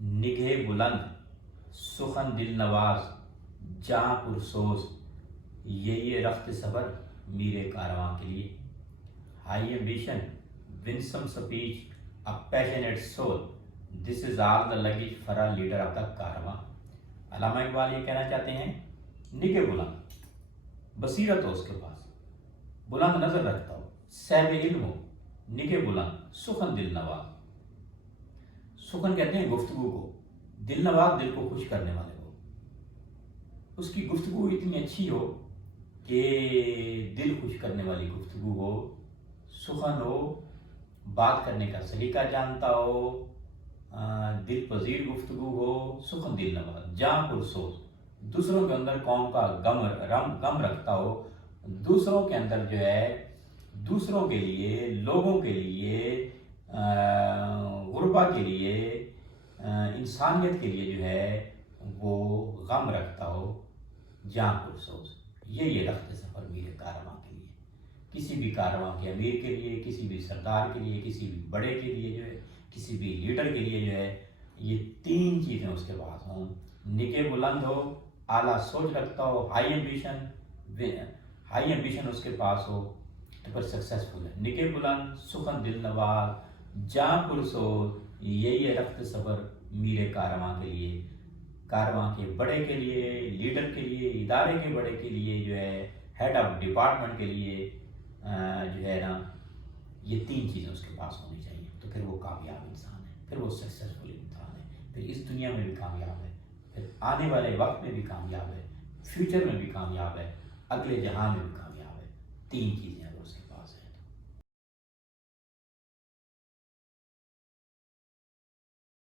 نگہ بلند، سخن دل نواز، جاں پرسوز، یہی رخت صبر میر کارواں کے لیے. High ambition, winsome speech, a passionate soul. This is all the luggage for a leader of the کارواں. علامہ اقبال یہ کہنا چاہتے ہیں نگہ بلند، بصیرت ہو اس کے پاس، بلند نظر رکھتا ہو، صاحب علم ہو، نگہ بلند، سخن دل نواز. سخن کہتے ہیں گفتگو کو، دل نواز دل کو خوش کرنے والے کو. اس کی گفتگو اتنی اچھی ہو کہ دل خوش کرنے والی گفتگو ہو، سخن ہو، بات کرنے کا سلیقہ جانتا ہو، دل پذیر گفتگو ہو، سخن دل نواز، جاں پرسوز، دوسروں کے اندر قوم کا غم رکھتا ہو، دوسروں کے اندر جو ہے دوسروں کے لیے، لوگوں کے لیے، غربا کے لیے، انسانیت کے لیے جو ہے وہ غم رکھتا ہو، جاں پرسوز. یہ رخت سفر میر کارواں کے لیے. کسی بھی کارواں کے امیر کے لیے، کسی بھی سردار کے لیے، کسی بھی بڑے کے لیے جو ہے، کسی بھی لیڈر کے لیے جو ہے، یہ تین چیزیں اس کے پاس ہوں. نگہ بلند ہو، اعلیٰ سوچ رکھتا ہو، ہائی ایمبیشن اس کے پاس ہو تو پھر سکسیسفل ہے. نگہ بلند، سخن دل نواز، جاں پرسوز، یہی رخت صبر میر کارواں کے لیے. کارواں کے بڑے کے لیے، لیڈر کے لیے، ادارے کے بڑے کے لیے جو ہے، ہیڈ آف ڈپارٹمنٹ کے لیے جو ہے نا، یہ تین چیزیں اس کے پاس ہونی چاہیے. تو پھر وہ کامیاب انسان ہے، پھر وہ سکسیسفل انسان ہے، پھر اس دنیا میں بھی کامیاب ہے، پھر آنے والے وقت میں بھی کامیاب ہے، فیوچر میں بھی کامیاب ہے، اگلے جہان میں بھی کامیاب ہے. تین چیزیں